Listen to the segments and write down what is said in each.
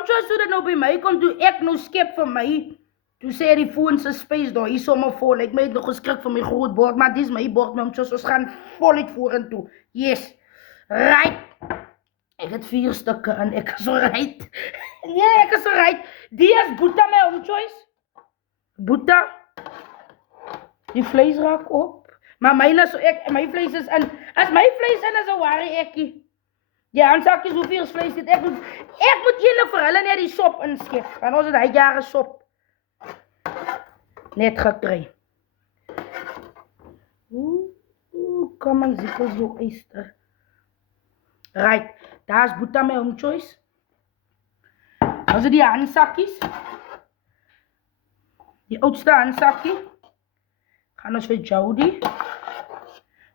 om Joyce toe dit nou by my kom, toe ek nou skep vir my, toe sê die foon se space daar, hier sommer vol, ek my het nog geskrik vir my groot bord, maar dis my bord, my om Joyce, ons gaan voluit vorentoe, yes, right, ek het 4 stukke en ek is alright, nee, ek is alright, die is Boeta my om Joyce, Boeta, die vlees raak op, maar myne is, my vlees is in, as my vlees in is een ware ekkie, die aansakjes hoeveel vlees dit, ek moet eerlijk vir hulle net die sop inskep, want ons het hy jare sop, net gekry, kom en zikkel zo eister, right, daar is Boeta my om Joyce, ons het die aansakjes, die oudste aansakkie, gaan ons vir Jody.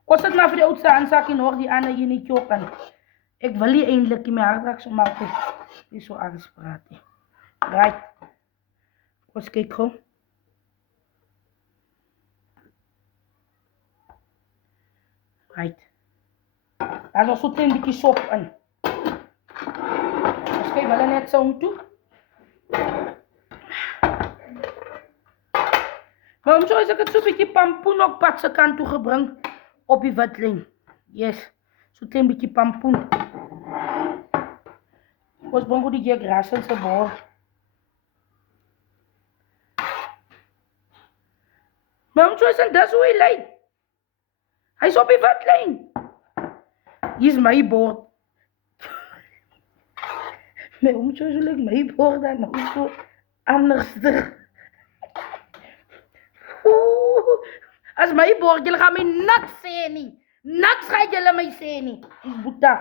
Kost het maar vir die oudste aansakkie nog die ander hier niet ook aan. Ek wil nie eindelijk my hart raak so maak nie so aanspraat nie. Right. Kost kyk gauw. Right. Daar is al so klein bietjie sop in. Kost kyk wel net so om toe. Maar om Joyce, ek het so bietjie pampoen op pad se kant toe gebring, op die witlijn. Yes, so klein bietjie pampoen. Ons bring goed die gras in sy boor. Maar om Joyce, en dis hoe hy lyk. Hy is op die witlijn. Hier is my bord. Maar om Joyce, hoe lyk my bord dan nou so anderster. As my bord, julle gaan my niks sê nie. Niks gaan julle my sê nie. Dis Boeta.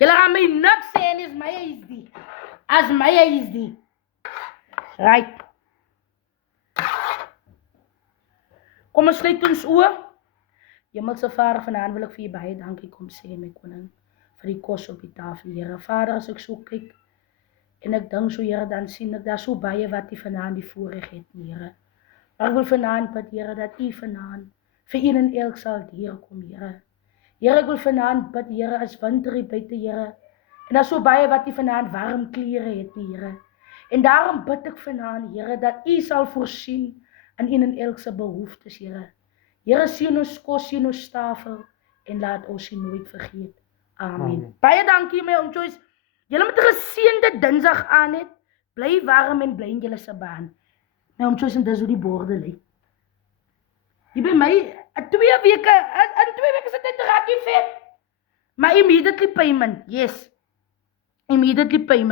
Julle gaan my niks sê nie, as my is die. As my is die. Right. Kom ons sluit ons oë. Hemelse Vader, vanavond wil ek vir u baie dankie kom sê, my koning, vir die kos op die tafel, Here. Vader, as ek so kyk, en ek dink so, Here, dan sien ek daar so baie wat die vanavond die voorrecht het, Here. Maar ek wil vanavond bid, Here, dat u vanavond vir een en elk sal deurkom, Here. Here, ek wil vanavond bid, Here, as winter hier buite, Here. En daar so baie wat die vanavond warm klere het, Here. En daarom bid ek vanavond, Here, dat u sal voorsien in een en elk se behoeftes, Here. Here, sien ons kos, sien ons tafel, en laat ons u nooit vergeet. Amen. Baie dankie, my om Joyce. Julle met 'n geseënde Dinsdag aan het, bly warm en bly in julle se baan. Nou om Joyce en dis hoe die borde lyk. Hier by my, in 2 weke se tyd raak jy vet. Maar immediately payment, yes. Immediately payment.